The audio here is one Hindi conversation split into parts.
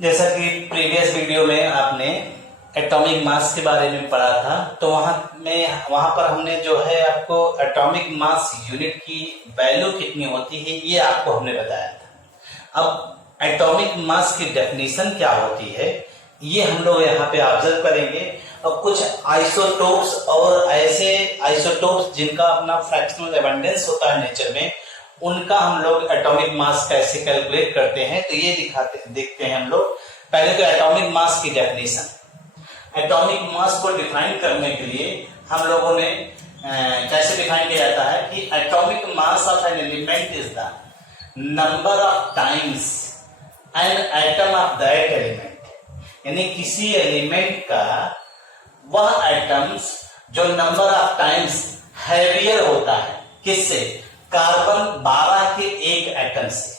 जैसा कि प्रीवियस वीडियो में आपने एटॉमिक मास के बारे में पढ़ा था, तो वहां पर हमने जो है आपको एटॉमिक मास यूनिट की वैल्यू कितनी होती है ये आपको हमने बताया था। अब एटॉमिक मास की डेफिनेशन क्या होती है ये हम लोग यहाँ पे ऑब्जर्व करेंगे, और कुछ आइसोटोप्स और ऐसे आइसोटोप्स जिनका अपना फ्रैक्शनल एबंडेंस होता है नेचर में, उनका हम लोग एटॉमिक मास कैसे कैलकुलेट करते हैं तो ये देखते हैं हम लोग। पहले तो एटॉमिक मास की डेफिनेशन। एटॉमिक मास को डिफाइन करने के लिए हम लोगों ने कैसे डिफाइन किया जाता है कि atomic mass of an element is the number of times N atom of that element, यानी किसी एलिमेंट का वह एटम्स जो नंबर ऑफ टाइम्स हैवियर होता है, किससे? कार्बन 12 के एक एटम से।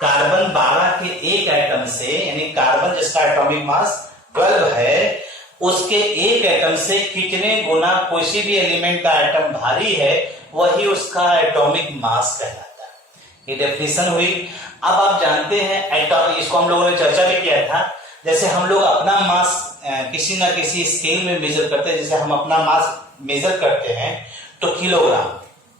कार्बन 12 के एक एटम से, यानी कार्बन जिसका एटॉमिक मास 12 है, उसके एक एटम से कितने गुना किसी भी एलिमेंट का एटम भारी है वही उसका एटॉमिक मास कहलाता है। ये डेफिनेशन हुई। अब आप जानते हैं इसको हम लोगों ने चर्चा भी किया था, जैसे हम लोग अपना मास किसी ना किसी स्केल में मेजर करते हैं। जैसे हम अपना मास मेजर करते हैं तो किलोग्राम,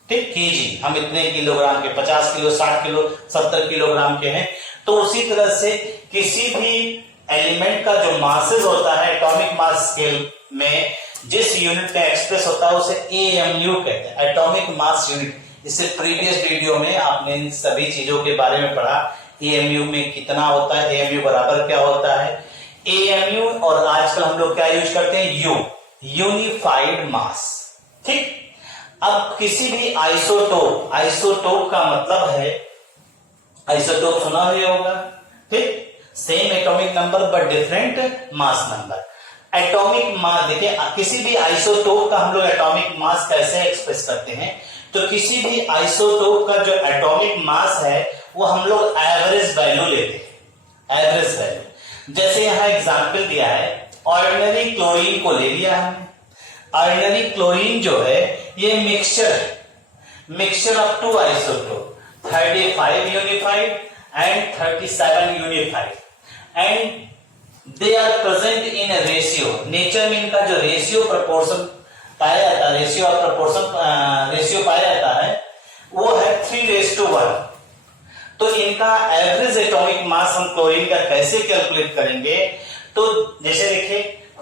ठीक, केजी, हम इतने किलोग्राम के, 50 किलो, 60 किलो, 70 किलोग्राम के हैं। तो उसी तरह से किसी भी एलिमेंट का जो मासेस होता है एटॉमिक मास स्केल में, जिस यूनिट में एक्सप्रेस होता है उसे एएमयू कहते हैं, एटॉमिक मास यूनिट। इससे प्रीवियस वीडियो में आपने इन सभी चीजों के बारे में पढ़ा, एएमयू में कितना होता है, एएमयू बराबर क्या होता है, एएमयू। और आजकल हम लोग क्या यूज करते हैं, यू, यूनिफाइड मास, ठीक। अब किसी भी आइसोटोप, आइसोटोप का मतलब है, आइसोटोप सुना ही होगा, ठीक, same atomic number but different mass number. Atomic mass, देखिए किसी भी आइसोटोप का हम लोग एटॉमिक मास कैसे एक्सप्रेस करते हैं, तो किसी भी आइसोटोप का जो एटॉमिक मास है वो हम लोग एवरेज वैल्यू लेते हैं, एवरेज वैल्यू। जैसे यहां एग्जांपल दिया है, ऑर्डिनरी क्लोरीन को ले लिया हमने। ऑर्डिनरी क्लोरीन जो है ये mixture of two isotope, 35 unified and 37 unified, and they are present in a ratio. Nature में इनका जो रेशियो प्रोपोर्शन पाया जाता है, रेशियो पाया जाता है वो है 3:1। तो इनका एवरेज एटॉमिक मास हम क्लोरीन का कैसे कैलकुलेट करेंगे, तो जैसे देखिए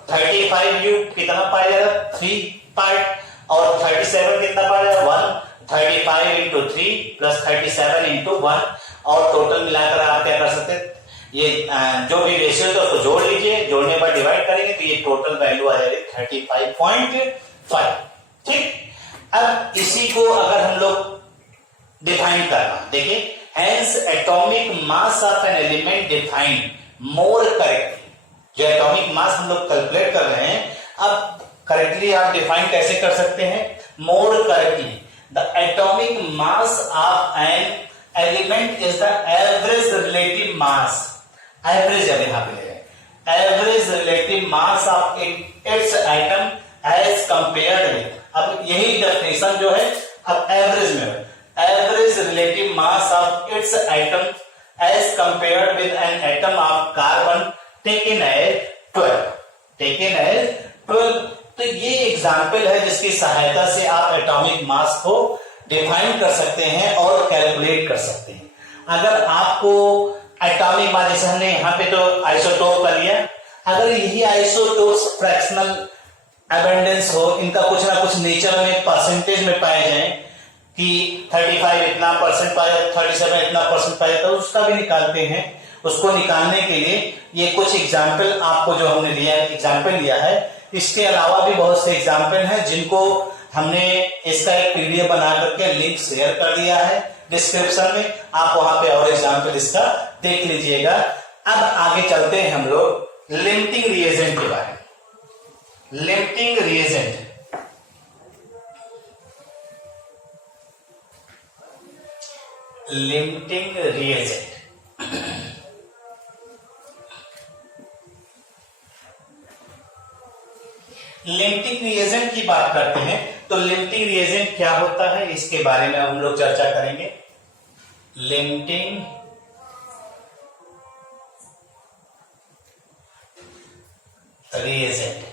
35 कितना पाया जाएगा, 3 पार्ट, और 37 कितना पाया जाएगा, 1। 35 इंटू 3 प्लस 37 इंटू 1, और टोटल मिलाकर आप क्या कर सकते हैं, ये जो भी रेशियो है उसको जोड़ लीजिए, जोड़ने पर डिवाइड करेंगे तो ये टोटल वैल्यू आ जाएगी 35.5, ठीक। अब इसी को अगर हम लोग डिफाइन करना, देखिए, hence atomic mass of an element defined more correctly. जो एटॉमिक मास हम लोग कैलकुलेट कर रहे हैं, अब करेक्टली आप डिफाइन कैसे कर सकते हैं, more correctly the atomic mass of an element is the average relative mass. Average अब यहां पे ले रहे हैं, average relative mass of its atom as compared with. अब यही डेफिनेशन जो है अब एवरेज में है, average relative mass of its atom as compared with an atom of carbon taken as 12, taken as 12। तो ये एग्जाम्पल है जिसकी सहायता से आप एटॉमिक मास को डिफाइन कर सकते हैं और कैलकुलेट कर सकते हैं। अगर आपको एटॉमिक मास, जैसे हमने यहाँ पे तो आइसोटोप कर लिया, अगर यही आइसोटोप्स फ्रैक्शनल एबंडेंस हो, इनका कुछ ना कुछ नेचर में परसेंटेज में पाए जाए कि 35 इतना परसेंट पाया, 37 इतना परसेंट पाया, तो उसका भी निकालते हैं। उसको निकालने के लिए ये कुछ एग्जाम्पल आपको जो हमने दिया है, एग्जाम्पल लिया है। इसके अलावा भी बहुत से एग्जाम्पल हैं जिनको हमने इसका एक पीडीएफ बना करके लिंक शेयर कर दिया है डिस्क्रिप्शन में, आप वहां पे और एग्जाम्पल इसका देख लीजिएगा। अब आगे चलते हैं हम लोग लिमिटिंग रिएजेंट के बारे में। Limiting reagent, limiting reagent, limiting reagent की बात करते हैं तो लिमिटिंग रिएजेंट क्या होता है इसके बारे में हम लोग चर्चा करेंगे। Limiting reagent.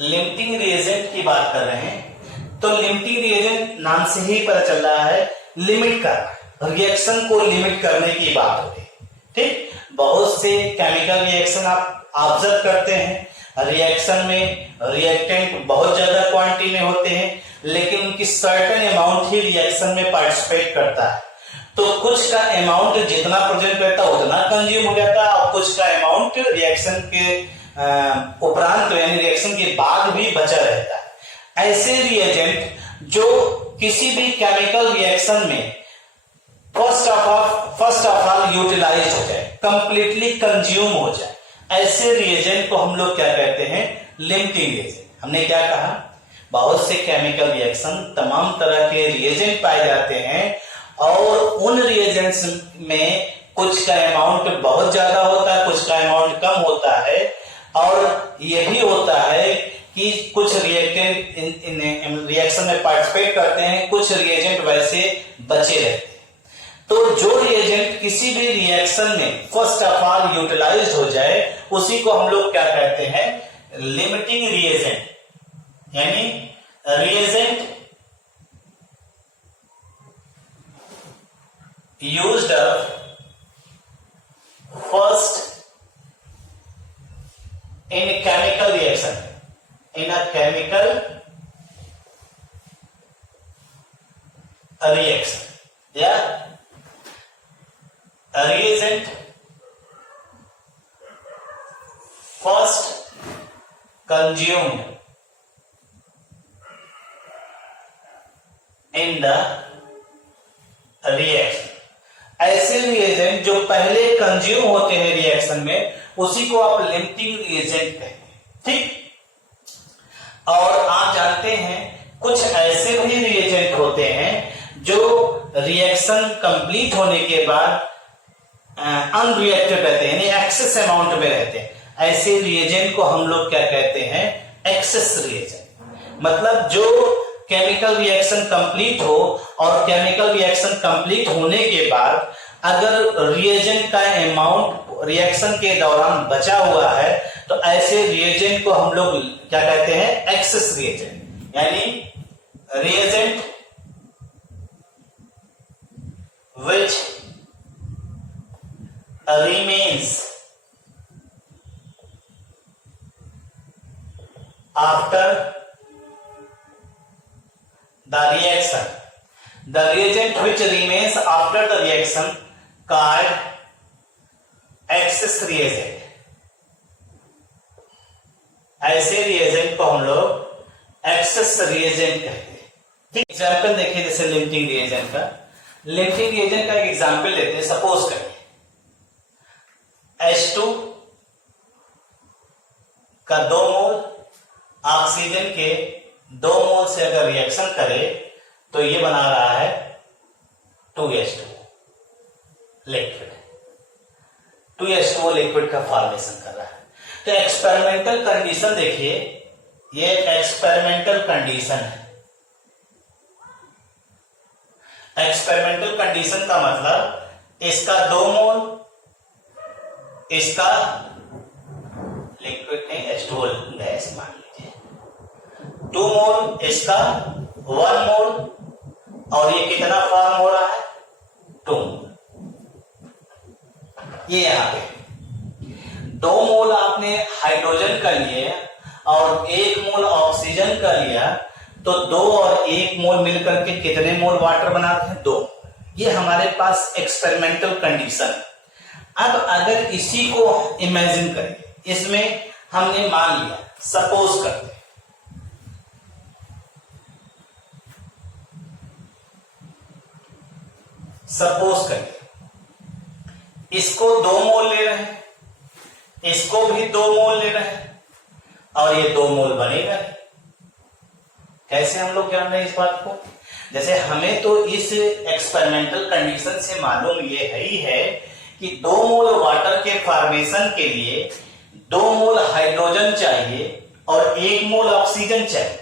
लिमिटिंग रिएजेंट की बात कर रहे हैं, तो लिमिटिंग रिएजेंट नाम से ही पता चल रहा है लिमिट करना, रिएक्शन को लिमिट करने की बात होती है। ठीक, बहुत से केमिकल रिएक्शन आप ऑब्जर्व करते हैं, रिएक्शन में रिएक्टेंट बहुत ज्यादा क्वांटिटी में होते हैं, लेकिन उनकी सर्टेन अमाउंट ही रिएक्शन में पार्टिसिपेट करता है। तो कुछ का अमाउंट जितना प्रेजेंट रहता है उतना कंज्यूम हो जाता है, और कुछ का अमाउंट रिएक्शन के उपरांत यानी रिएक्शन के बाद भी बचा रहता है। ऐसे रिएजेंट जो किसी भी केमिकल रिएक्शन में फर्स्ट ऑफ ऑल यूटिलाइज हो जाए, कंप्लीटली कंज्यूम हो जाए, ऐसे रिएजेंट को हम लोग क्या कहते हैं, लिमिटिंग रिएजेंट। हमने क्या कहा, बहुत से केमिकल रिएक्शन तमाम तरह के रिएजेंट पाए जाते हैं, और उन रिएजेंट्स में कुछ का अमाउंट बहुत ज्यादा होता है, कुछ का अमाउंट कम होता है, और यह भी होता है कि कुछ रिएक्टेंट रिएक्शन में पार्टिसिपेट करते हैं, कुछ रिएजेंट वैसे बचे रहते हैं। तो जो रिएजेंट किसी भी रिएक्शन में फर्स्ट ऑफ ऑल यूटिलाइज हो जाए, उसी को हम लोग क्या कहते हैं, लिमिटिंग रिएजेंट, यानी reagent used first in a chemical reaction, in a chemical reaction, yeah, a reagent first consumed in the reaction। ऐसे रिएजेंट जो पहले कंज्यूम होते हैं रिएक्शन में, उसी को आप लिमिटिंग रिएजेंट कहते हैं। ठीक, और आप जानते हैं कुछ ऐसे भी रिएजेंट होते हैं जो रिएक्शन कंप्लीट होने के बाद अनरिएक्टेड रहते हैं, यानी एक्सेस अमाउंट में रहते हैं। ऐसे रिएजेंट को हम लोग क्या कहते हैं, एक्सेस रिएजेंट। मतलब जो केमिकल रिएक्शन कंप्लीट हो, और केमिकल रिएक्शन कंप्लीट होने के बाद अगर रिएजेंट का अमाउंट रिएक्शन के दौरान बचा हुआ है, तो ऐसे रिएजेंट को हम लोग क्या कहते हैं, एक्सेस रिएजेंट। यानी reagent which remains after the reaction, the reagent which remains after the reaction called excess reagent। ऐसे रिएजेंट को हम लोग एक्सेस रिएजेंट कहते हैं। एग्जाम्पल देखिए, जैसे लिमिटिंग रिएजेंट का, लिमिटिंग रिएजेंट का एक एग्जाम्पल लेते हैं। सपोज करिए H2 का 2 मोल ऑक्सीजन के 2 मोल से अगर रिएक्शन करे तो ये बना रहा है 2H2 लिक्विड। 2H2 लिक्विड का फॉर्मेशन कर रहा है। तो एक्सपेरिमेंटल कंडीशन देखिए, ये एक्सपेरिमेंटल कंडीशन है। एक्सपेरिमेंटल कंडीशन का मतलब इसका 2 मोल, इसका लिक्विड में H2O गैस मान लीजिए, 2 मोल, इसका 1 मोल, और ये कितना फॉर्म हो रहा है, 2 मोल। ये यहां पे 2 मोल आपने हाइड्रोजन का लिए और 1 मोल ऑक्सीजन का लिया, तो 2 और 1 मोल मिलकर के कितने मोल वाटर बनाते हैं, 2। ये हमारे पास एक्सपेरिमेंटल कंडीशन है। अब अगर इसी को इमेजिन करें, इसमें हमने मान लिया, सपोज करते हैं सपोज करिए इसको 2 मोल ले रहे हैं, इसको भी 2 मोल ले रहे हैं, और ये 2 मोल बनेगा। कैसे हम लोग जान रहे हैं इस बात को, जैसे हमें तो इस एक्सपेरिमेंटल कंडीशन से मालूम ये है ही है कि 2 मोल वाटर के फॉर्मेशन के लिए 2 मोल हाइड्रोजन चाहिए और 1 मोल ऑक्सीजन चाहिए।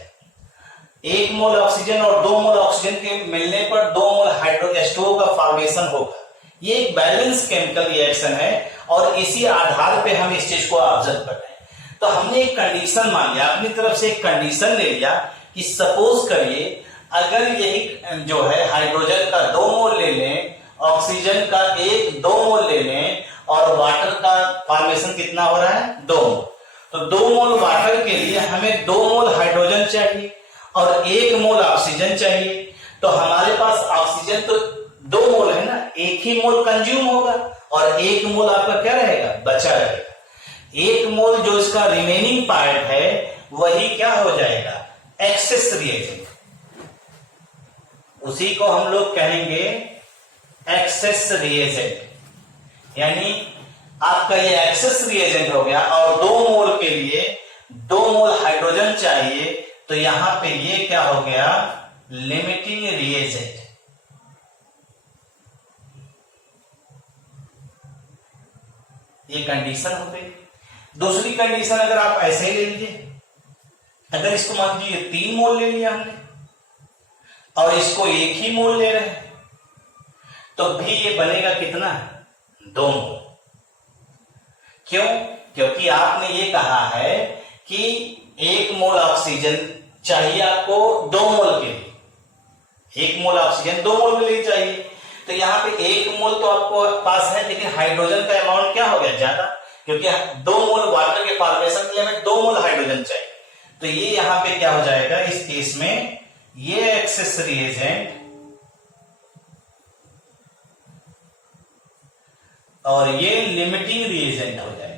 1 मोल ऑक्सीजन और 2 मोल ऑक्सीजन के मिलने पर 2 मोल हाइड्रोजन H2O का फॉर्मेशन होगा। ये एक बैलेंस केमिकल रिएक्शन है और इसी आधार पे हम इस चीज को ऑब्जर्व कर रहे हैं। तो हमने एक कंडीशन मान लिया, अपनी तरफ से एक कंडीशन ले लिया कि सपोज करिए अगर यही जो है हाइड्रोजन का 2 मोल ले लें, ऑक्सीजन का 1-2 मोल ले लें और वाटर का फॉर्मेशन कितना हो रहा है 2 मोल। तो 2 मोल वाटर के लिए हमें 2 मोल हाइड्रोजन चाहिए और 1 मोल ऑक्सीजन चाहिए। तो हमारे पास ऑक्सीजन तो 2 मोल है ना, 1 ही मोल कंज्यूम होगा और 1 मोल आपका क्या रहेगा, बचा रहेगा। 1 मोल जो इसका रिमेनिंग पार्ट है वही क्या हो जाएगा, एक्सेस रिएजेंट। उसी को हम लोग कहेंगे एक्सेस रिएजेंट, यानी आपका ये एक्सेस रिएजेंट हो गया। और 2 मोल के लिए 2 मोल हाइड्रोजन चाहिए, तो यहां पे ये क्या हो गया, लिमिटिंग रिएजेंट। ये कंडीशन हो गई। दूसरी कंडीशन अगर आप ऐसे ही ले लीजिए, अगर इसको मान लीजिए 3 मोल ले लिया हमने और इसको 1 ही मोल ले रहे हैं, तो भी ये बनेगा कितना, 2 मोल। क्यों? क्योंकि आपने ये कहा है कि 1 मोल ऑक्सीजन चाहिए आपको 2 मोल के लिए, 1 मोल ऑक्सीजन 2 मोल के लिए चाहिए। तो यहाँ पे 1 मोल तो आपको पास है, लेकिन हाइड्रोजन का अमाउंट क्या हो गया, ज्यादा, क्योंकि 2 मोल वाटर के फॉर्मेशन के लिए हमें 2 मोल हाइड्रोजन चाहिए। तो ये यहाँ पे क्या हो जाएगा, इस केस में ये एक्सेस रिएजेंट और ये लिमिटिंग रिएजेंट हो जाएगा।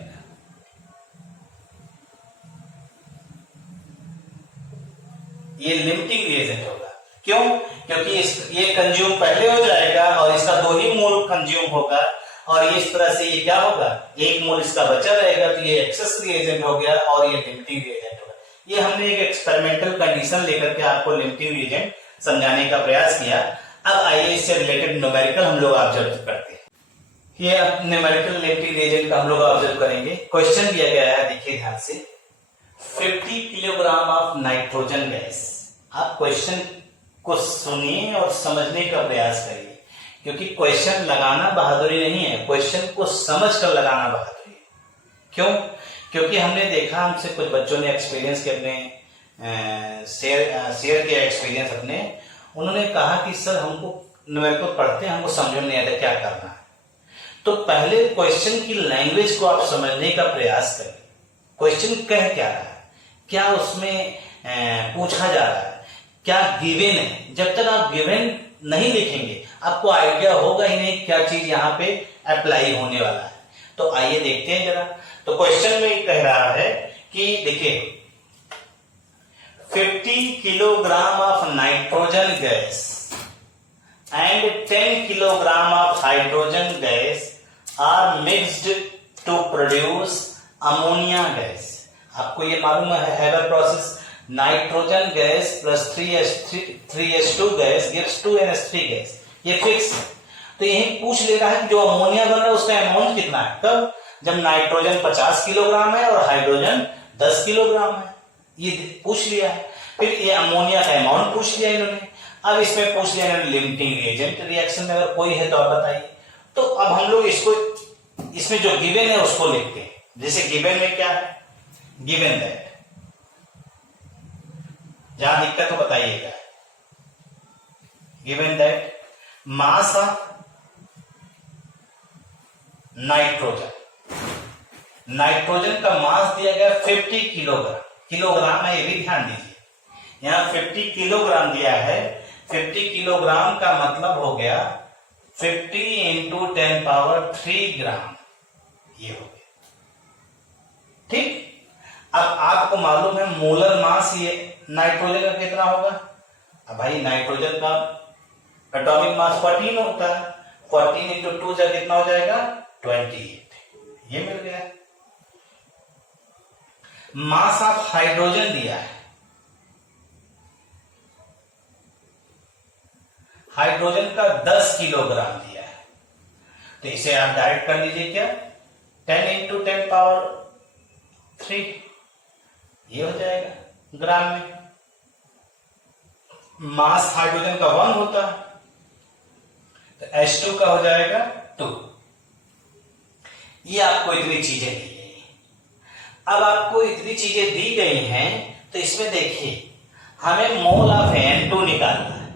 ये लिमिटिंग रिएजेंट होगा। क्यों? क्योंकि ये कंज्यूम पहले हो जाएगा और इसका 2 ही मोल कंज्यूम होगा और इस तरह से ये क्या होगा, 1 मोल इसका बचा रहेगा। तो ये एक्सेस रिएजेंट हो गया और ये लिमिटिंग रिएजेंट होगा। ये हमने एक एक्सपेरिमेंटल कंडीशन लेकर के आपको लिमिटिंग रिएजेंट समझाने का प्रयास किया। अब आइए इससे रिलेटेड न्यूमेरिकल हम लोग ऑब्जर्व करते हैं। ये न्यूमेरिकल लिमिटिंग रिएजेंट का हम लोग ऑब्जर्व करेंगे। क्वेश्चन दिया गया है, देखिए ध्यान से, 50 किलोग्राम ऑफ नाइट्रोजन गैस। आप क्वेश्चन को सुनिए और समझने का प्रयास करिए, क्योंकि क्वेश्चन लगाना बहादुरी नहीं है, क्वेश्चन को समझ कर लगाना बहादुरी है। क्यों? क्योंकि हमने देखा, हमसे कुछ बच्चों ने एक्सपीरियंस के अपने शेयर किया एक्सपीरियंस अपने। उन्होंने कहा कि सर हमको न्यूमेरिकल पढ़ते हैं, हमको समझ में नहीं आता क्या करना है। तो पहले क्वेश्चन की लैंग्वेज को आप समझने का प्रयास करें। क्वेश्चन कह क्या रहा है, क्या उसमें पूछा जा रहा है, क्या गिवन है। जब तक आप गिवन नहीं लिखेंगे आपको आइडिया होगा ही नहीं क्या चीज यहाँ पे अप्लाई होने वाला है। तो आइए देखते हैं जरा। तो क्वेश्चन में कह रहा है कि देखिए 50 kilogram of nitrogen gas and 10 kilogram of hydrogen gas are mixed to produce ammonia gas. आपको ये मालूम है process, nitrogen gas plus 3H2 gas gives 2NH3 gas, ये फिक्स है। तो यही पूछ ले रहा है कि जो अमोनिया बन रहा है उसका अमाउंट कितना है, कब, जब नाइट्रोजन 50 किलोग्राम है और हाइड्रोजन 10 किलोग्राम है। ये पूछ लिया है। फिर ये अमोनिया का अमाउंट पूछ लिया इन्होंने। अब इसमें पूछ लिया इन्होंने लिमिटिंग रिएजेंट। रिएक्शन में अगर कोई है तो आप बताइए। तो अब हम लोग इसको, इसमें जो गिवन है उसको लिखते हैं। जैसे गिवन में क्या है, गिवन दैट, जहां दिक्कत हो बताइएगा। Given that mass of nitrogen, nitrogen का मास दिया गया 50 किलोग्राम। किलोग्राम है, ये भी ध्यान दीजिए। यहां 50 किलोग्राम दिया है। 50 किलोग्राम का मतलब हो गया 50 इंटू 10 पावर 3 ग्राम, ये हो गया। ठीक। अब आपको मालूम है मोलर मास ये नाइट्रोजन का कितना होगा। अब भाई नाइट्रोजन का एटॉमिक मास 14 होता है, 14 इंटू 2 जा कितना हो जाएगा 28, ये मिल गया। मास ऑफ हाइड्रोजन दिया है, हाइड्रोजन का 10 किलोग्राम दिया है। तो इसे आप डायरेक्ट कर लीजिए, क्या 10 इंटू 10 पावर 3, ये हो जाएगा ग्राम में। मास हाइड्रोजन का 1 होता है, तो H2 का हो जाएगा 2। ये आपको इतनी चीजें दी गई। अब आपको इतनी चीजें दी गई हैं तो इसमें देखिए हमें मोल ऑफ N2 निकालना है।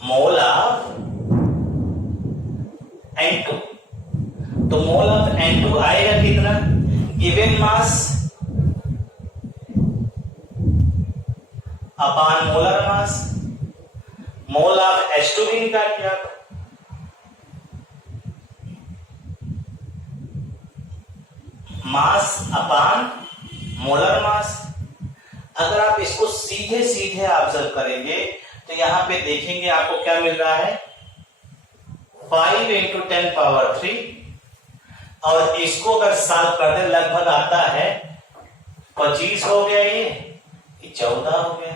मोल ऑफ N2, तो मोल ऑफ N2 आएगा कितना? Given mass upon molar mass. Mole of H2 भी निकाल के आप मास अपॉन मोलर मास। अगर आप इसको सीधे सीधे ऑब्जर्व करेंगे तो यहां पे देखेंगे आपको क्या मिल रहा है 5 इंटू 10 पावर 3, और इसको अगर सॉल्व कर दे लगभग आता है 25 हो गया, ये 14 हो गया,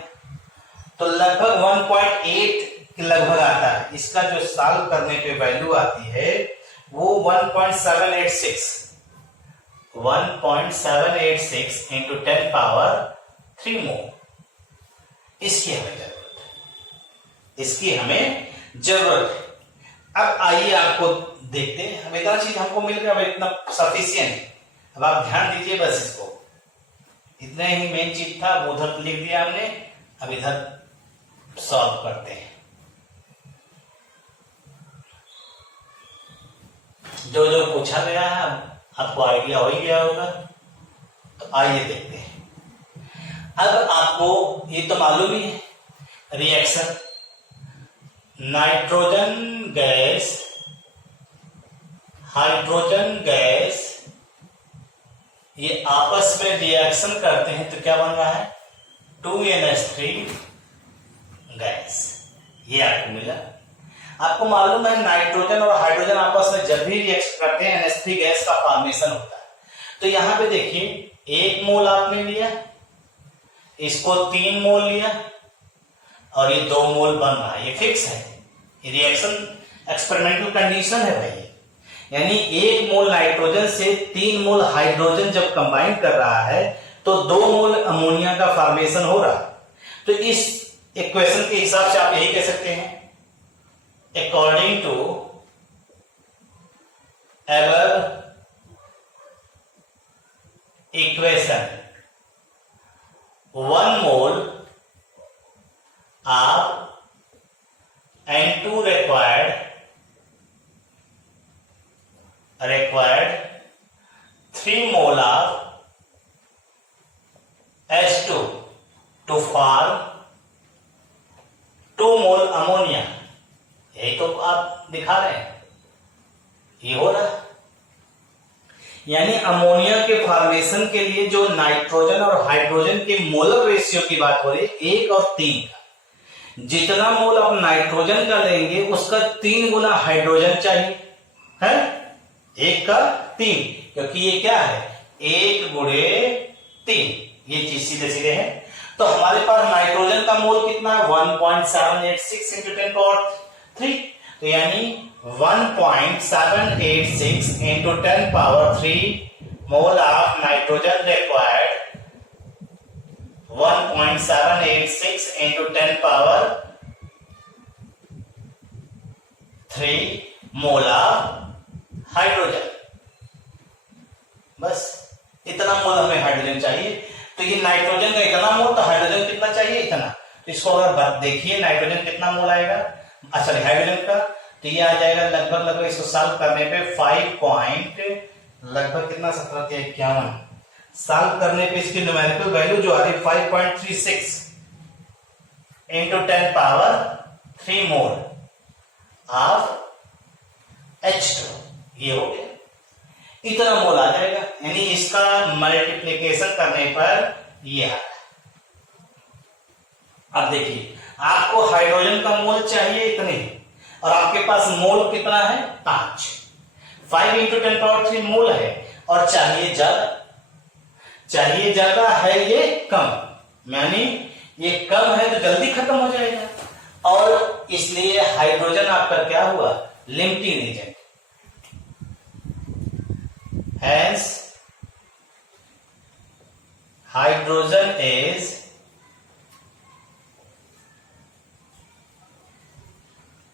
तो लगभग 1.8 के लगभग आता है। इसका जो सॉल्व करने पे वैल्यू आती है वो 1.786 इंटू 10 पावर 3 मोल। इसकी हमें जरूरत है, इसकी हमें जरूरत है। अब आइए आपको देखते हैं, हम इतना चीज हमको मिल गया, इतना सफिशियंट। अब आप ध्यान दीजिए बस इसको, इतना ही मेन चीज था, उधर लिख दिया हमने। अब इधर सॉल्व करते हैं। जो जो पूछा गया है आपको आइडिया हो ही गया होगा, तो आइए देखते हैं। अब आपको ये तो मालूम ही है, reaction nitrogen gas hydrogen gas ये आपस में रिएक्शन करते हैं तो क्या बन रहा है 2NH3 गैस। ये आपको मिला। आपको मालूम है नाइट्रोजन और हाइड्रोजन आपस में जब भी रिएक्शन करते हैं NH3 गैस का फॉर्मेशन होता है। तो यहां पे देखिए 1 मोल आपने लिया, इसको 3 मोल लिया, और ये 2 मोल बन रहा है, ये फिक्स है। ये रिएक्शन एक्सपेरिमेंटल कंडीशन है भाई। यानी 1 मोल नाइट्रोजन से 3 मोल हाइड्रोजन जब कंबाइन कर रहा है तो 2 मोल अमोनिया का फॉर्मेशन हो रहा है। तो इस इक्वेशन के हिसाब से आप यही कह सकते हैं, according to our equation 1 mole of N2 required 3 mole of H2 to form 2 mole ammonia. यही तो आप दिखा रहे हैं, ये हो रहा है। यानी अमोनिया के फॉर्मेशन के लिए जो नाइट्रोजन और हाइड्रोजन के मोलर रेशियो की बात हो रही है 1 और 3 का, जितना मोल आप नाइट्रोजन का लेंगे उसका 3 गुना हाइड्रोजन चाहिए है, 1 का 3, क्योंकि ये क्या है 1 गुणे 3, ये चीज सीधे सीधे है। तो हमारे पास नाइट्रोजन का मोल कितना है 1.786 इंटू 10 पावर 3, तो यानी 1.786 into 10 power 3 mole of nitrogen required 1.786 into 10 power 3 mole hydrogen. बस इतना मोल हमें हाइड्रोजन चाहिए। तो ये नाइट्रोजन का इतना मोल, तो हाइड्रोजन कितना चाहिए इतना। तो इसको अगर देखिए नाइट्रोजन कितना मोल आएगा, अच्छा हाइड्रोजन का, तो ये आ जाएगा लगभग इसको सॉल्व करने पे 5 पॉइंट लगभग कितना 1751 सॉल्व करने पे इसकी न्यूमेरिकल वैल्यू जो आ रही है 5.36 into 10 power 3 mole of H2, ये हो गया, इतना मोल आ जाएगा। यानी इसका मल्टीप्लिकेशन करने पर ये आ रहा है। अब देखिए आपको हाइड्रोजन का मोल चाहिए इतने, और आपके पास मोल कितना है 5 इंटू 10 पावर 3 मोल है, और चाहिए ज्यादा है ये कम, यानी ये कम है तो जल्दी खत्म हो जाएगा, और इसलिए हाइड्रोजन आपका क्या हुआ limiting agent. Hence hydrogen is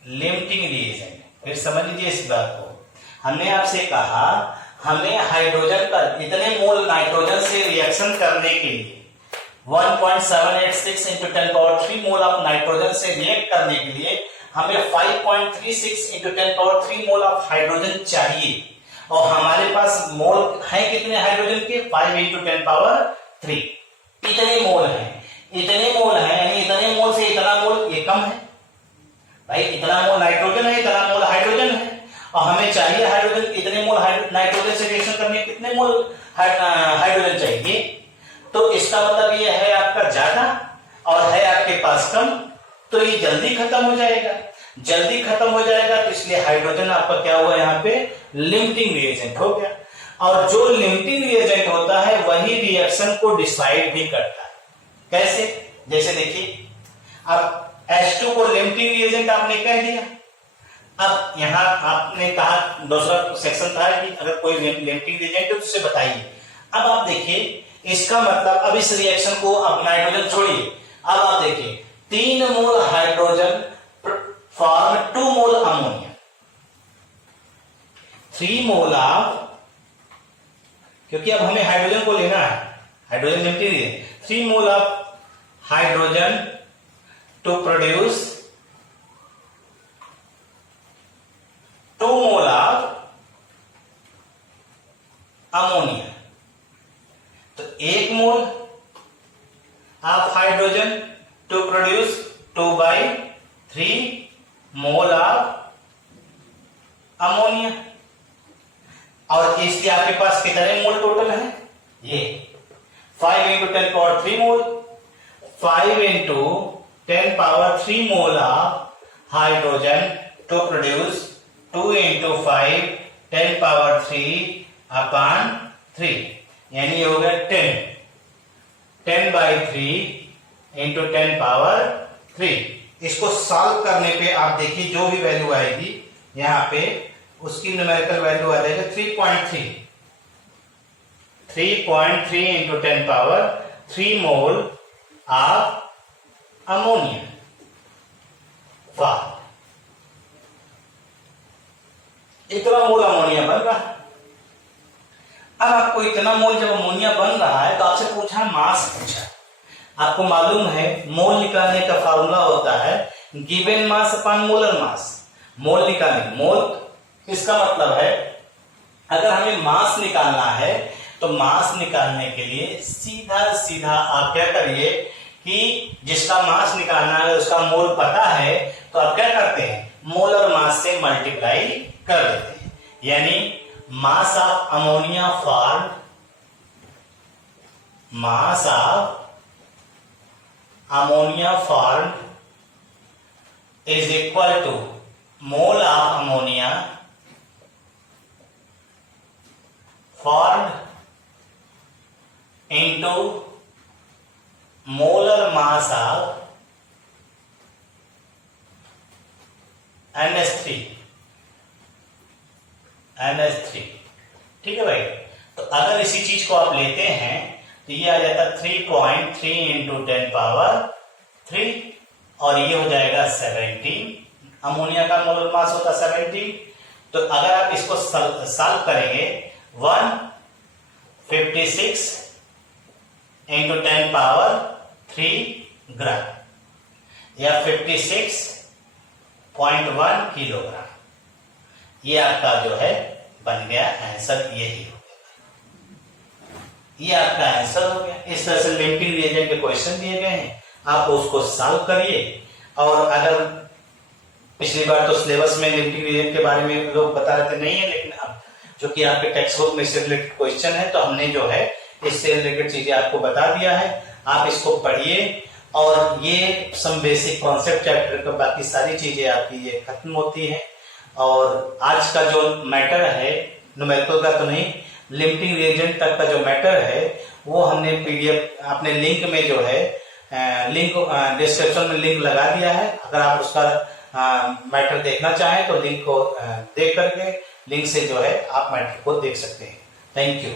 limiting reagent. फिर समझ लीजिए इस बात को, हमने आपसे कहा हमें हाइड्रोजन का इतने मोल नाइट्रोजन से रिएक्शन करने के लिए 1.786 into 10 power 3 mole of nitrogen से रिएक्ट करने के लिए हमें 5.36 into 10 power 3 mole of hydrogen चाहिए, और हमारे पास मोल है कितने हाइड्रोजन के, 5 इंटू 10 पावर 3। इतने मोल हैं, यानी इतने मोल से इतना मोल ये कम है भाई, इतना मोल नाइट्रोजन है, इतना मोल हाइड्रोजन है, और हमें चाहिए हाइड्रोजन, इतने मोल नाइट्रोजन से रिएक्शन करने कितने मोल हाइड्रोजन चाहिए। तो इसका मतलब ये है आपका ज्यादा और है आपके पास कम, तो ये जल्दी खत्म हो जाएगा, तो इसलिए हाइड्रोजन आपका क्या हुआ यहाँ पे, लिमिटिंग रिएजेंट हो गया। और जो लिमिटिंग रिएजेंट होता है वही रिएक्शन को डिसाइड भी करता है। कैसे, जैसे देखिए अब H2 को लिमिटिंग रिएजेंट आपने कह दिया, अब यहां आपने कहा दूसरा सेक्शन था कि अगर कोई लिमिटिंग रिएजेंट है तो उसे बताइए। अब आप देखिए इसका मतलब, अब इस रिएक्शन को अब नाइट्रोजन छोड़िए, अब आप देखिए 3 mole hydrogen form 2 mole ammonia, 3 mole of, क्योंकि अब हमें हाइड्रोजन को लेना है, hydrogen limiting reagent, 3 mole of hydrogen to produce 2 mole of ammonia. तो 1 mole of hydrogen to produce 2/3 mole of ammonia, और इसलिए आपके पास कितने मोल टोटल है, ये 5 into 10 power 3 mole, 5 into 10 power 3 mole of hydrogen to produce 2 into 5 10 power 3/3, यानी हो गया 10/3 इंटू 10 पावर 3। इसको सॉल्व करने पे आप देखिए जो भी वैल्यू आएगी यहां पे, उसकी न्यूमेरिकल वैल्यू आ जाएगा 3.3 into 10 power 3 mole of ammonia. वाह, इतना मोल अमोनिया बन रहा है। अब आपको इतना मोल जब अमोनिया बन रहा है तो आपसे पूछा मास पूछा, आपको मालूम है मोल निकालने का फार्मूला होता है given mass upon molar mass. Mole निकालने, मोल इसका मतलब है अगर हमें मास निकालना है तो मास निकालने के लिए सीधा आप क्या करिए कि जिसका मास निकालना है उसका मोल पता है तो आप क्या करते हैं, मोलर मास से मल्टीप्लाई कर देते हैं, यानी mass of ammonia formed, mass of ammonia formed is equal to mole of ammonia formed into molar mass of NH3। ठीक है भाई, तो अगर इसी चीज को आप लेते हैं तो ये आ जाता 3.3 इंटू 10 पावर 3, और ये हो जाएगा 17। अमोनिया का मोलर मास होता 17। तो अगर आप इसको सॉल्व करेंगे 156 इंटू 10 पावर 3 ग्राम या 56.1 किलोग्राम, ये आपका जो है बन गया आंसर, यही हो गया, ये आपका आंसर हो गया। इस तरह से लिमिटिंग रिएजेंट के क्वेश्चन दिए गए हैं, आप उसको सॉल्व करिए। और अगर पिछली बार तो सिलेबस में लिमिटिंग रिएजेंट के बारे में लोग बता रहे थे नहीं है, लेकिन अब जो कि आपके टेक्स्ट बुक में इससे रिलेटेड क्वेश्चन है तो हमने जो है इससे रिलेटेड चीजें आपको बता दिया है, आप इसको पढ़िए। और ये सम बेसिक कॉन्सेप्ट चैप्टर का बाकी सारी चीजें आपकी ये खत्म होती है। और आज का जो मैटर है न्यूमेरिकल का तो नहीं, लिमिटिंग रिएजेंट तक का जो मैटर है वो हमने PDF अपने लिंक में जो है लिंक डिस्क्रिप्शन में लिंक लगा दिया है। अगर आप उसका मैटर देखना चाहें तो लिंक को देख करके लिंक से जो है आप मैटर को देख सकते हैं। Thank you.